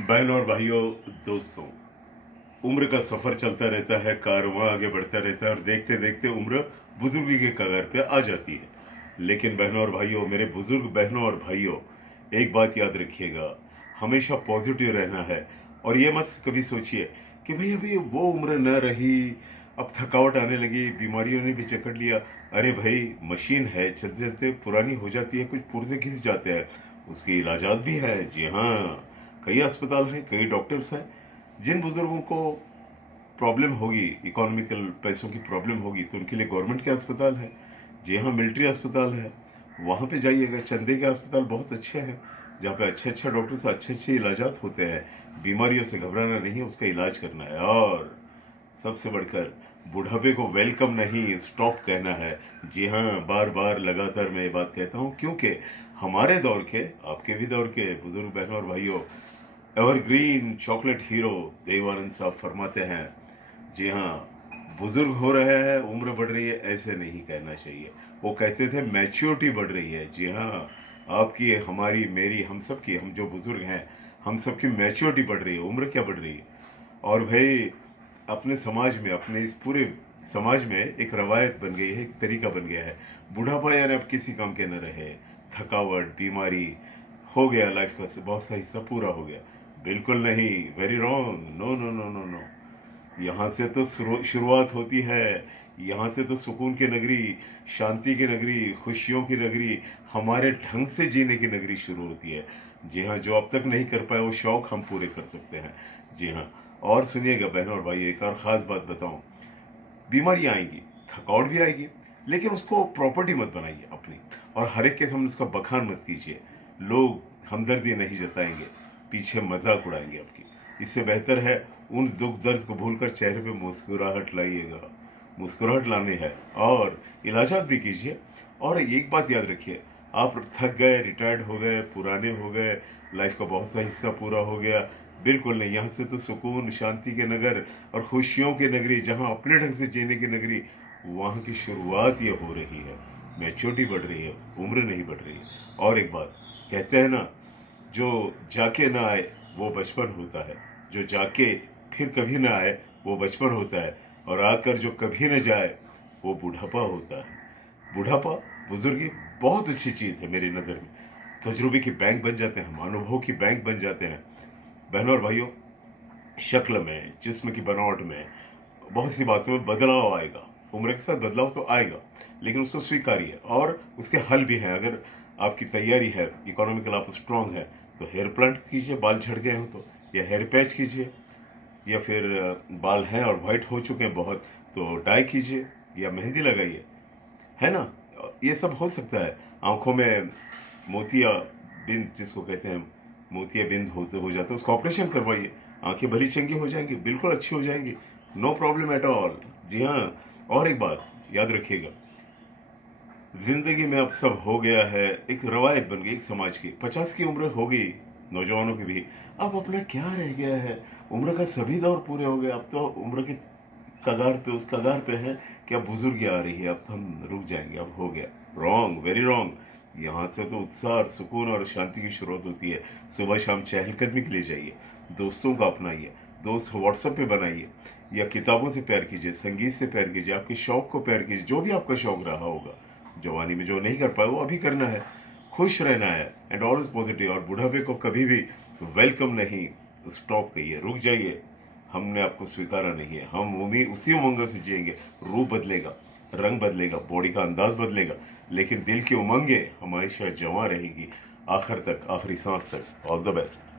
बहनों और भाइयों, दोस्तों, उम्र का सफर चलता रहता है, कारवां आगे बढ़ता रहता है और देखते देखते उम्र बुजुर्गी के कगार पे आ जाती है। लेकिन बहनों और भाइयों, मेरे बुजुर्ग बहनों और भाइयों, एक बात याद रखिएगा, हमेशा पॉजिटिव रहना है। और ये मत कभी सोचिए कि भाई अभी वो उम्र न रही, अब थकावट आने लगी, बीमारियों ने भी जकड़ लिया। अरे भाई, मशीन है, चलते चलते पुरानी हो जाती है, कुछ पुर्जे घिस जाते हैं, उसके इलाजात भी है। जी हाँ, कई अस्पताल हैं, कई डॉक्टर्स हैं। जिन बुजुर्गों को प्रॉब्लम होगी, इकोनॉमिकल पैसों की प्रॉब्लम होगी, तो उनके लिए गवर्नमेंट के अस्पताल हैं। जी हाँ, मिलिट्री अस्पताल है, वहाँ पे जाइएगा। चंदे के अस्पताल बहुत अच्छे हैं, जहाँ पे अच्छे अच्छे डॉक्टर से अच्छे अच्छे इलाजात होते हैं। बीमारियों से घबराना नहीं, उसका इलाज करना है। और सबसे बढ़कर बुढ़ापे को वेलकम नहीं, स्टॉप कहना है। जी हाँ, बार बार लगातार मैं ये बात कहता हूँ, क्योंकि हमारे दौर के, आपके भी दौर के बुजुर्ग बहनों और भाइयों, एवरग्रीन चॉकलेट हीरो देवानंद साहब फरमाते हैं। जी हाँ, बुजुर्ग हो रहे हैं, उम्र बढ़ रही है, ऐसे नहीं कहना चाहिए। वो कहते थे मैच्योरिटी बढ़ रही है। जी हाँ, आपकी, हमारी, मेरी, हम सब की, हम जो बुजुर्ग हैं, हम सब की मैच्योरिटी बढ़ रही है, उम्र क्या बढ़ रही है। और भाई, अपने समाज में, अपने इस पूरे समाज में एक रवायत बन गई है, एक तरीका बन गया है। बुढ़ापा यानी अब किसी काम के न रहे, थकावट, बीमारी हो गया, लाइफ का बहुत सा हिस्सा पूरा हो गया। बिल्कुल नहीं, very wrong, no no no no no. यहाँ से तो शुरुआत होती है। यहाँ से तो सुकून की नगरी, शांति की नगरी, खुशियों की नगरी, हमारे ढंग से जीने की नगरी शुरू होती है। जी हाँ, जो अब तक नहीं कर पाए वो शौक हम पूरे कर सकते हैं। जी हाँ। और सुनिएगा बहनों और भाई, एक और ख़ास बात बताऊं। बीमारियां आएंगी, थकावट भी आएगी, लेकिन उसको प्रॉपर्टी मत बनाइए अपनी। और हर एक के सामने उसका बखान मत कीजिए। लोग हमदर्दी नहीं जताएंगे, पीछे मजाक उड़ाएंगे आपकी। इससे बेहतर है उन दुख दर्द को भूलकर चेहरे पे मुस्कुराहट लाइएगा। मुस्कुराहट लानी है, और इलाजात भी कीजिए। और एक बात याद रखिए, आप थक गए, रिटायर्ड हो गए, पुराने हो गए, लाइफ का बहुत सा हिस्सा पूरा हो गया, बिल्कुल नहीं। यहाँ से तो सुकून, शांति के नगर और खुशियों की नगरी, जहाँ अपने ढंग से जीने की नगरी, वहाँ की शुरुआत ये हो रही है। मैच्योरिटी बढ़ रही है, उम्र नहीं बढ़ रही है। और एक बात कहते हैं ना, जो जाके ना आए वो बचपन होता है, जो जाके फिर कभी ना आए वो बचपन होता है, और आकर जो कभी न जाए वो बुढ़ापा होता है। बुढ़ापा, बुजुर्गी बहुत अच्छी चीज़ है मेरी नज़र में। तजुर्बे की बैंक बन जाते हैं हम, अनुभव की बैंक बन जाते हैं। बहनों और भाइयों, शक्ल में, जिस्म की बनावट में, बहुत सी बातों में बदलाव आएगा। उम्र के साथ बदलाव तो आएगा, लेकिन उसको स्वीकारिए, और उसके हल भी हैं। अगर आपकी तैयारी है, इकोनॉमिकल आप स्ट्रांग है, तो हेयर प्लांट कीजिए, बाल झड़ गए हो तो, या हेयर पैच कीजिए, या फिर बाल हैं और वाइट हो चुके हैं बहुत, तो डाई कीजिए या मेहंदी लगाइए, है ना। ये सब हो सकता है। आंखों में मोतिया बिंद, जिसको कहते हैं मोतिया बिंद होते हो जाता है, उसका ऑपरेशन करवाइए, आंखें भली चंगी हो जाएंगी, बिल्कुल अच्छी हो जाएंगी, नो प्रॉब्लम एट ऑल। जी हाँ। और एक बात याद रखिएगा, जिंदगी में अब सब हो गया है, एक रवायत बन गई एक समाज की, 50 की उम्र हो गई नौजवानों की भी, अब अपना क्या रह गया है। उम्र का सभी दौर पूरे हो गए, अब तो उम्र के कगार पे, उस कगार पे है कि अब बुजुर्गी आ रही है, अब तो हम रुक जाएंगे, अब हो गया। Wrong, very wrong. यहाँ से तो उत्साह और सुकून और शांति की शुरुआत होती है। सुबह शाम चहलकदमी के लिए जाइए, दोस्तों को अपनाइए, दोस्त व्हाट्सएप पे बनाइए, या किताबों से प्यार कीजिए, संगीत से प्यार कीजिए, आपके शौक को प्यार कीजिए, जो भी आपका शौक रहा होगा जवानी में, जो नहीं कर पाए वो अभी करना है। खुश रहना है, एंड ऑल इज पॉजिटिव। और बुढ़ापे को कभी भी वेलकम नहीं, स्टॉप कहिए, रुक जाइए। हमने आपको स्वीकारा नहीं है, हम उम्मीद उसी उमंग से जिएंगे। रूप बदलेगा, रंग बदलेगा, बॉडी का अंदाज बदलेगा, लेकिन दिल की उमंगें हमेशा जवां रहेगी, आखिर तक, आखिरी सांस तक। All the best.